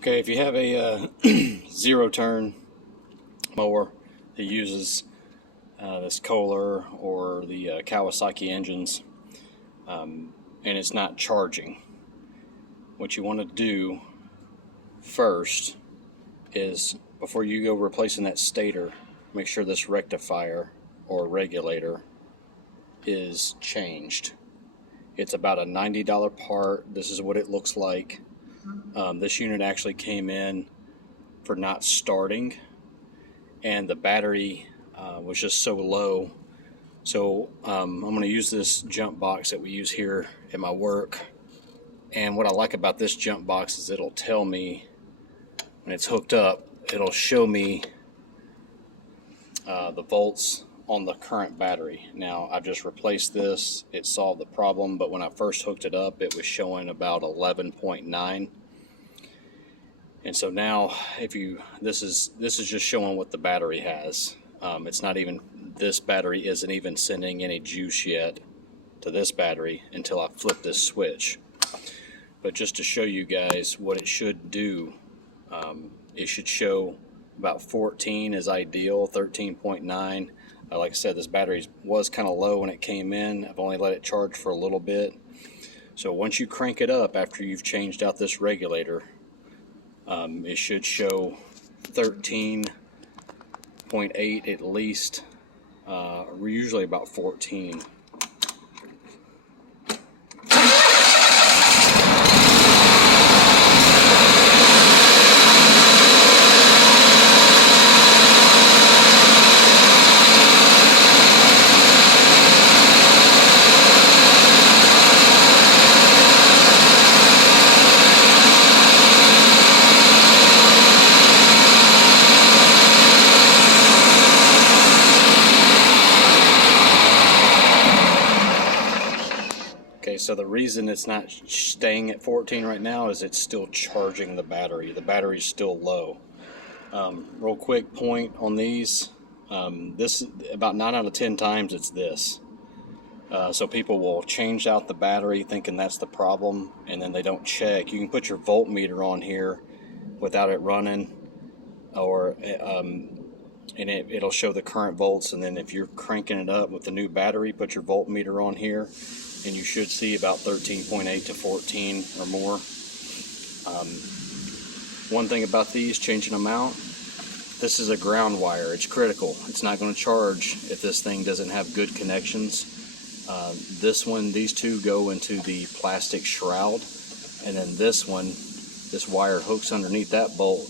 Okay, if you have a zero turn mower that uses this Kohler or the Kawasaki engines, and it's not charging, what you want to do first is, before you go replacing that stator, make sure this rectifier or regulator is changed. It's about a $90 part. This is what it looks like. This unit actually came in for not starting, and the battery was just so low. So I'm going to use this jump box that we use here at my work. And what I like about this jump box is it'll tell me when it's hooked up, it'll show me the volts on the current battery. Now I've just replaced this. It solved the problem, but when I first hooked it up, it was showing about 11.9. And so now, this is just showing what the battery has. It's not even, this battery isn't even sending any juice yet to this battery until I flip this switch. But just to show you guys what it should do, it should show about 14 is ideal, 13.9. Like I said, this battery was kind of low when it came in. I've only let it charge for a little bit. So once you crank it up after you've changed out this regulator, it should show 13.8 at least. We're usually about 14. Okay, so the reason it's not staying at 14 right now is it's still charging the battery. The battery's still low. Real quick point on these, this about 9 out of 10 times it's this. So people will change out the battery thinking that's the problem, and then they don't check. You can put your voltmeter on here without it running, or and it'll show the current volts. And then if you're cranking it up with the new battery, put your voltmeter on here, and you should see about 13.8 to 14 or more. One thing about these, changing them out, this is a ground wire. It's critical. It's not going to charge if this thing doesn't have good connections. This one, these two go into the plastic shroud, and then this one, this wire hooks underneath that bolt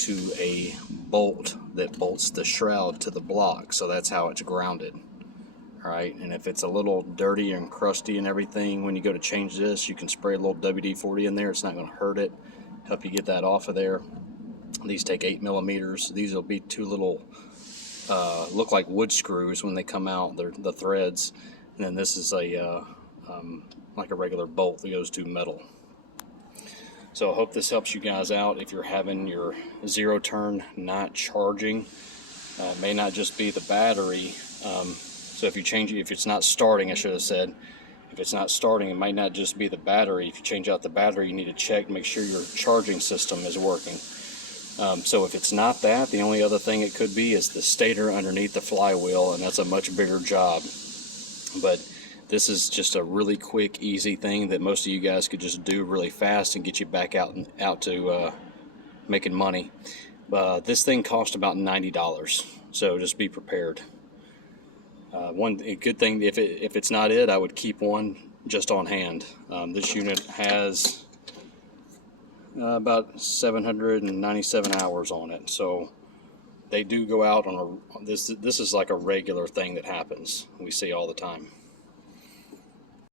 to a bolt that bolts the shroud to the block. So that's how it's grounded. Alright, and if it's a little dirty and crusty and everything, when you go to change this, you can spray a little WD-40 in there. It's not going to hurt it. Help you get that off of there. These take 8 millimeters. These will be two little, look like wood screws when they come out. They're the threads. And then this is a like a regular bolt that goes to metal. So I hope this helps you guys out if you're having your zero turn not charging. It may not just be the battery. So if you change it, if it's not starting, I should have said, if it's not starting, it might not just be the battery. If you change out the battery, you need to check, make sure your charging system is working. So if it's not that, the only other thing it could be is the stator underneath the flywheel, and that's a much bigger job. But this is just a really quick, easy thing that most of you guys could just do really fast and get you back out to making money. This thing cost about $90, so just be prepared. One good thing, if it's not it, I would keep one just on hand. This unit has about 797 hours on it, so they do go out on a, this is like a regular thing that happens. We see all the time.